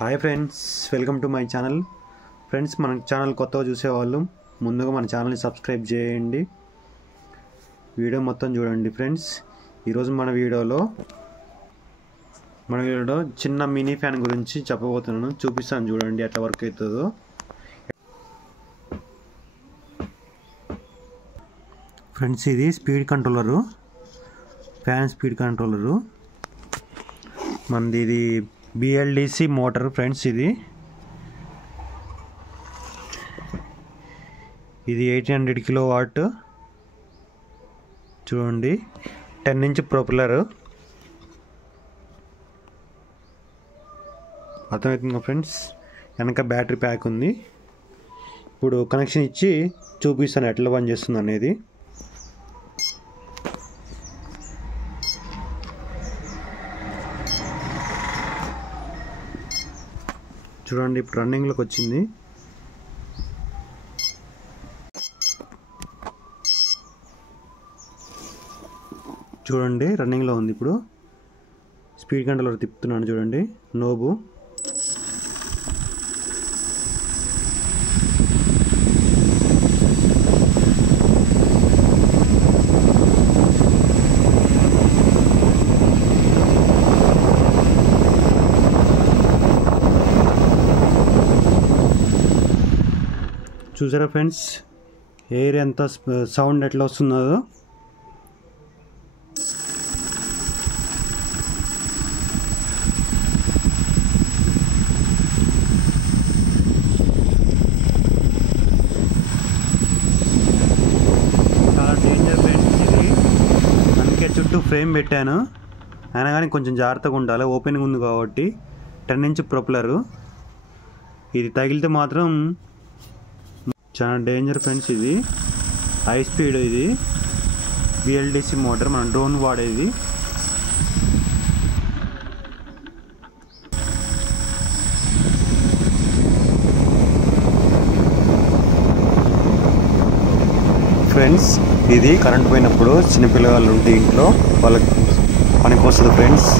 Hi friends, welcome to my channel. Friends, మన channel కొత్తగా చూసేవాళ్ళు ముందుగా మన ఛానల్ని సబ్స్క్రైబ్ చేయండి, వీడియో మొత్తం చూడండి. ఫ్రెండ్స్, ఈరోజు మన వీడియోలో చిన్న మినీ ఫ్యాన్ గురించి చెప్పబోతున్నాను. చూపిస్తాను చూడండి ఎట్లా వర్క్ అవుతుందో. ఫ్రెండ్స్, ఇది speed controller, fan speed controller. మనది ఇది BLDC మోటార్. ఫ్రెండ్స్, ఇది 1800 కిలోవాట్. చూడండి, 10 ఇంచ్ ప్రొపెల్లర్. అర్థమవుతుందా ఫ్రెండ్స్? వెనక బ్యాటరీ ప్యాక్ ఉంది. ఇప్పుడు కనెక్షన్ ఇచ్చి చూపిస్తాను ఎట్లా పని చేస్తుంది అనేది. చూడండి, ఇప్పుడు రన్నింగ్లోకి వచ్చింది. చూడండి, రన్నింగ్లో ఉంది. ఇప్పుడు స్పీడ్ కంట్రోలర్ తిప్పుతున్నాను. చూడండి, నోబు. చూసారా ఫ్రెండ్స్, ఎయిర్ ఎంత సౌండ్ ఎట్లా వస్తుందో. చాలా డేంజర్ ఫ్రెండ్స్ ఇది, అందుకే చుట్టూ ఫ్రేమ్ పెట్టాను. అయినా కానీ కొంచెం జాగ్రత్తగా ఉండాలి, ఓపెన్గా ఉంది కాబట్టి. 10 ఇంచ్ ప్రొపెల్లరు, ఇది తగిలితే మాత్రం చాలా డేంజర్ ఫ్రెండ్స్. ఇది హై స్పీడ్, ఇది BLDC మోటార్, మనం డ్రోన్ వాడేది. ఫ్రెండ్స్, ఇది కరెంట్ పోయినప్పుడు చిన్నపిల్లలు ఉంటే ఇంట్లో వాళ్ళకి పనికి వస్తుంది ఫ్రెండ్స్.